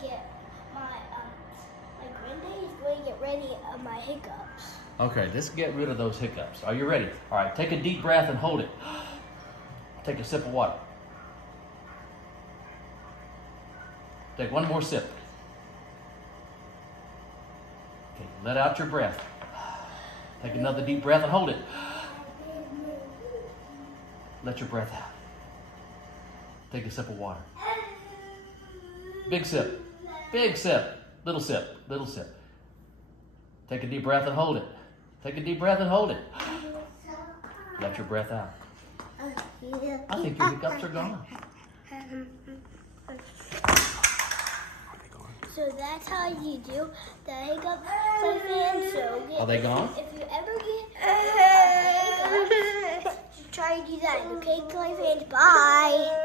get my Granddaddy's going to get ready of my hiccups. Okay, let's get rid of those hiccups. Are you ready? All right, take a deep breath and hold it. Take a sip of water. Take one more sip. Okay, let out your breath. Take another deep breath and hold it. Let your breath out. Take a sip of water. Big sip. Big sip. Little sip. Little sip. Take a deep breath and hold it. Take a deep breath and hold it. Let your breath out. I think your hiccups are gone. So that's how you do the hiccup Clayton. So Are they gone? if you ever get hiccups, try to do that. Okay, Clayton. Bye.